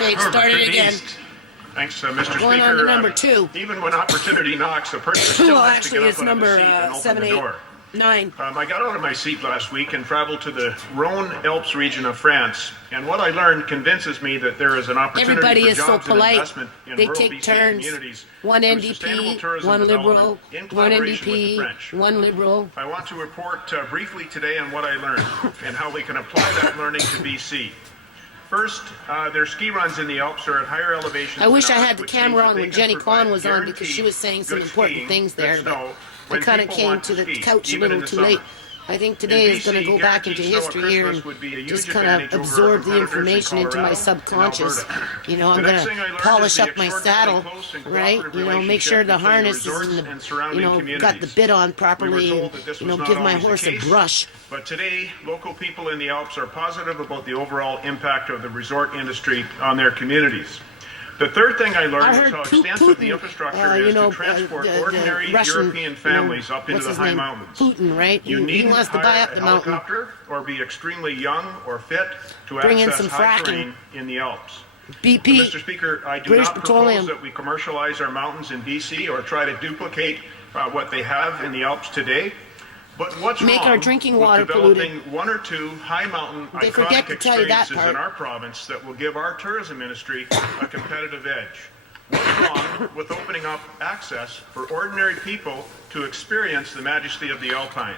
Okay, start it again. Thanks, Mr. Going Speaker. on to number 2. Even when opportunity knocks, the person still Well, has to actually, get it's up out of number the seat and open 7, the 8, door. 9. I got out of my seat last week and traveled to the Rhone-Alpes region of France. And what I learned convinces me that there is an opportunity Everybody for is so jobs and polite. investment in They rural take BC turns. communities One through sustainable NDP, tourism one development Liberal, in one collaboration with the NDP, French. one Liberal. I want to report briefly today on what I learned and how we can apply that learning to BC. First, their ski runs in the Alps are at higher elevations. I wish I than ours, had the which camera means on that when they Jenny can Kwan provide was on because she was saying some guaranteed important good things skiing, there, good but snow, I when kind of people came want to the ski, couch a even little in the too summer. late. I think today is going to go back into history here and just kind of absorb the information into my subconscious. You know, I'm going to polish up my saddle, right? You know, make sure the harness is in the, you know, got the bit on properly, and, you know, give my horse a brush. But today, local people in the Alps are positive about the overall impact of the resort industry on their communities. The third thing I learned is how extensive the infrastructure is to transport ordinary European families up into the high mountains. Putin, right? You needn't hire a helicopter or be extremely young or fit to access high terrain in the Alps. BP, Mr. Speaker, I do British not Petroleum. propose that we commercialize our mountains in BC or try to duplicate what they have in the Alps today. But what's Make wrong our drinking with water developing polluted? one or two high mountain They forget iconic to tell you that experiences part. in our province that will give our tourism industry a competitive edge? What's wrong with opening up access for ordinary people to experience the majesty of the Alpine?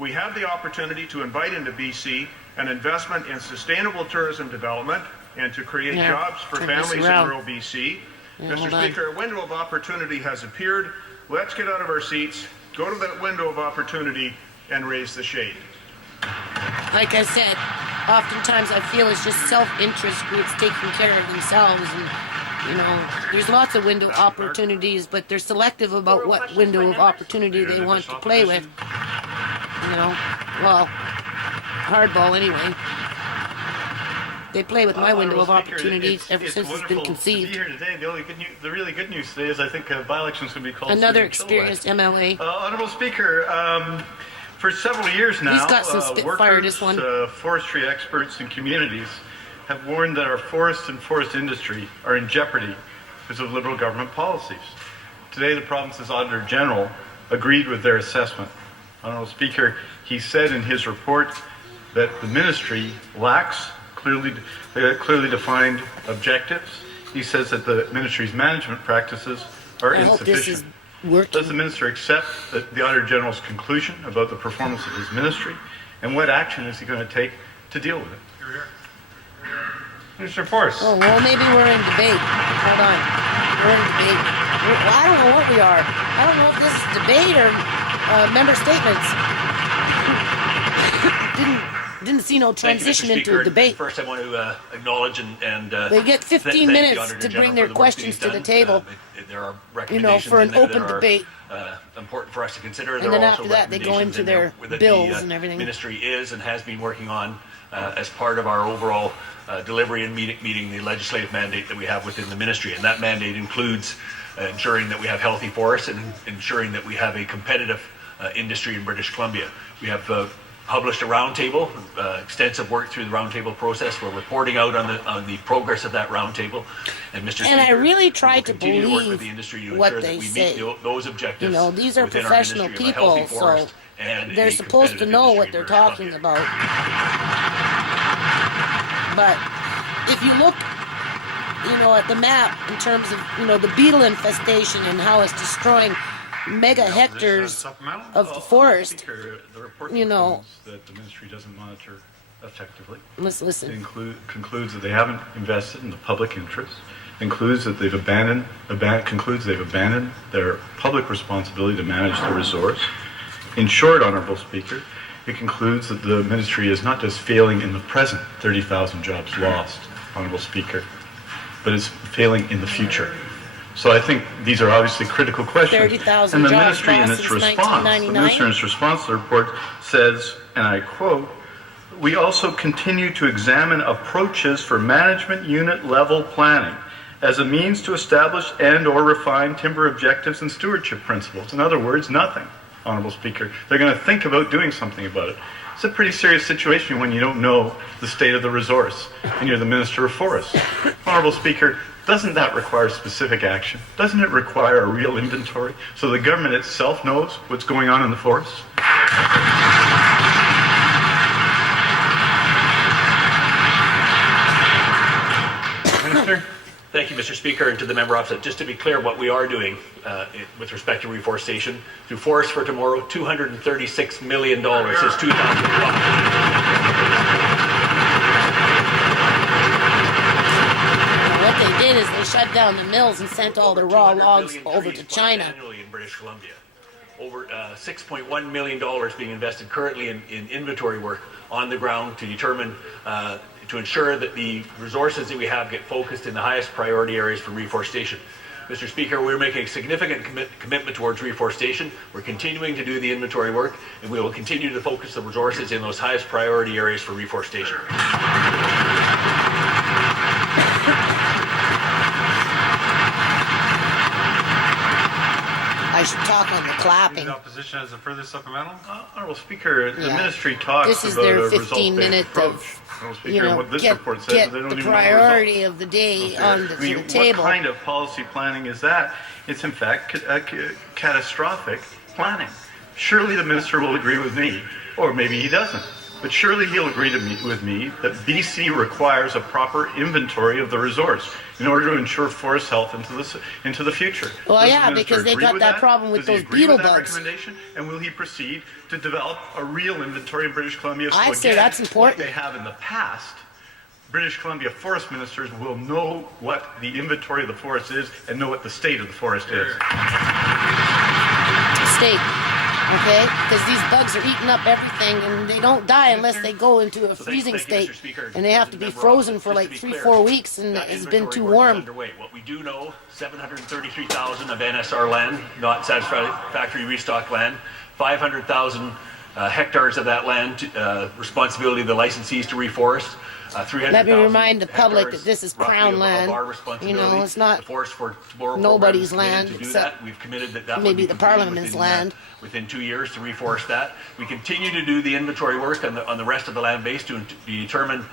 We have the opportunity to invite into BC an investment in sustainable tourism development and to create jobs for families in rural BC. Mr. Speaker, a window of opportunity has appeared. Let's get out of our seats, go to that window of opportunity, and raise the shade. Like I said, oftentimes I feel it's just self-interest groups taking care of themselves, and you know, there's lots of window opportunities, but they're selective about what window of opportunity they want to play with. You know, well, hardball anyway. They play with my window of opportunities ever since it's been conceived. Here today. The really good news today is I think by-elections will be called. Another experienced MLA. Honourable Speaker, for several years now, He's got some Spitfire, workers, this one. forestry experts and communities have warned that our forest and forest industry are in jeopardy because of Liberal government policies. Today, the province's Auditor General agreed with their assessment. Honourable Speaker, he said in his report that the ministry lacks clearly defined objectives. He says that the ministry's management practices are insufficient. Does the minister accept the Auditor General's conclusion about the performance of his ministry, and what action is he going to take to deal with it? Minister Force. Oh, well, maybe we're in debate. Hold on. We're in debate. Well, I don't know what we are. I don't know if this is debate or member statements. Didn't see no transition into a debate. First, I want to acknowledge and they get 15 minutes to bring their questions to the table. There are you know, for an open debate. Important for us to consider. And then after that, they go into their bills and everything. The ministry is and has been working on as part of our overall delivery and meeting the legislative mandate that we have within the ministry. And that mandate includes ensuring that we have healthy forests and ensuring that we have a competitive industry in British Columbia. We have published a roundtable, extensive work through the roundtable process. We're reporting out on the progress of that roundtable. And Mr. Speaker, I really try to continue believe to work with the industry to what ensure they that we say. meet those objectives. You know, these are within our professional ministry of a healthy people, so forest and they're a supposed to competitive know industry what in they're British talking Columbia. about. But if you look, you know, at the map in terms of, you know, the beetle infestation and how it's destroying mega hectares of the forest, Speaker, the report you know, that the ministry doesn't monitor effectively. let's listen. It concludes that they haven't invested in the public interest. Concludes that they've abandoned their public responsibility to manage the resource. In short, Honourable Speaker, it concludes that the ministry is not just failing in the present, 30,000 jobs lost, Honourable Speaker, but it's failing in the future. So I think these are obviously critical questions. 30,000 and the jobs ministry in lost its since response, the 1999? minister in its response to the report says, and I quote, "We also continue to examine approaches for management unit level planning as a means to establish and or refine timber objectives and stewardship principles." In other words, nothing, Honourable Speaker. They're going to think about doing something about it. It's a pretty serious situation when you don't know the state of the resource and you're the Minister of Forests. Honourable Speaker, doesn't that require specific action? Doesn't it require a real inventory so the government itself knows what's going on in the forests? Minister? Thank you, Mr. Speaker, and to the member opposite. Just to be clear, what we are doing with respect to reforestation, through Forest for Tomorrow, $236 million since 2001. What they did is they shut down the mills and sent all the raw logs over to China. Annually in British Columbia. Over $6.1 million being invested currently in inventory work on the ground to determine to ensure that the resources that we have get focused in the highest priority areas for reforestation. Mr. Speaker, we're making a significant commitment towards reforestation. We're continuing to do the inventory work, and we will continue to focus the resources in those highest priority areas for reforestation. I should talk on the clapping. The opposition has a further supplemental. Honourable Speaker, the Yeah. Ministry talks This is about their a 15-minute result-based approach. of, Honourable Speaker, you know, what this get report says get is they don't the even know the priority results. of the day Okay. on the, I mean, to the table. what kind of policy planning is that? It's in fact catastrophic planning. Surely the Minister will agree with me, or maybe he doesn't, but surely he'll agree with me that BC requires a proper inventory of the resource in order to ensure forest health into the future. Well, Does the yeah, Minister because they agree got with that problem with Does he those agree beetle with that bugs. recommendation? And will he proceed to develop a real inventory in British Columbia so I'd say again, that's important. like they have in the past, British Columbia forest ministers will know what the inventory of the forest is and know what the state of the forest is. State, okay? Because these bugs are eating up everything, and they don't die unless they go into a freezing Thank you, state, Mr. Speaker. and they have to be frozen for like Just to be 3-4 clear, weeks, and that it's been inventory too work is warm. underway. What we do know, 733,000 of NSR land, not satisfactory restock land, 500,000 hectares of that land, responsibility of the licensees to reforest. 300,000 Let me remind the public hectares that this is roughly Crown of land. our You responsibility. know, it's not The Forest for Tomorrow nobody's program is committed land to do except that. We've committed that would maybe be the completed Parliament's land. within 2 years to reforest that. We continue to do the inventory work on the rest of the land base to determine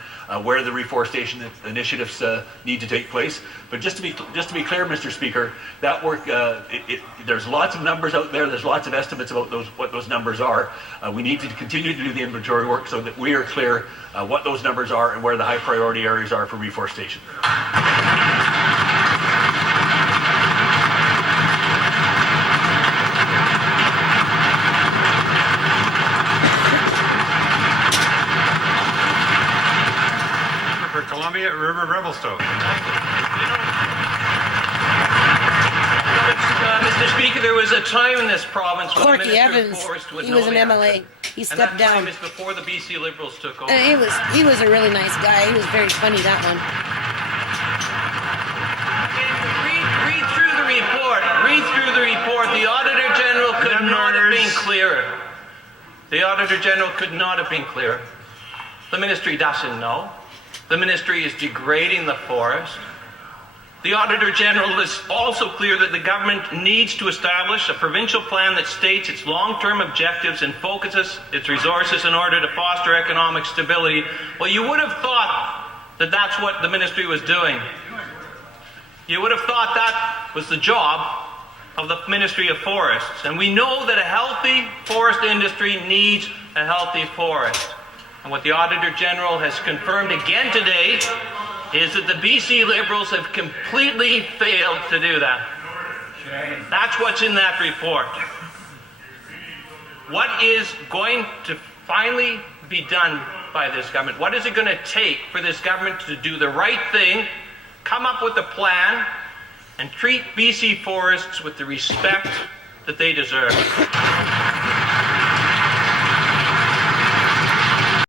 where the reforestation initiatives need to take place. But just to be clear, Mr. Speaker, that work there's lots of numbers out there. There's lots of estimates about what those numbers are. We need to continue to do the inventory work so that we are clear what those numbers are and where the high priority areas are for reforestation. For Columbia River Revelstoke. Mr. Speaker, there was a time in this province when the Corky Minister Evans, of Forest would he know was an the MLA. accent. He And stepped that time down. is before the BC Liberals took over. And he was a really nice guy. He was very funny, that one. Read through the report. Read through the report. The Auditor General could not have been clearer. The Auditor General could not have been clearer. The Ministry doesn't know. The Ministry is degrading the forest. The Auditor General is also clear that the government needs to establish a provincial plan that states its long-term objectives and focuses its resources in order to foster economic stability. Well, you would have thought that that's what the Ministry was doing. You would have thought that was the job of the Ministry of Forests. And we know that a healthy forest industry needs a healthy forest. And what the Auditor General has confirmed again today is that the BC Liberals have completely failed to do that. That's what's in that report. What is going to finally be done by this government? What is it going to take for this government to do the right thing, come up with a plan, and treat BC forests with the respect that they deserve?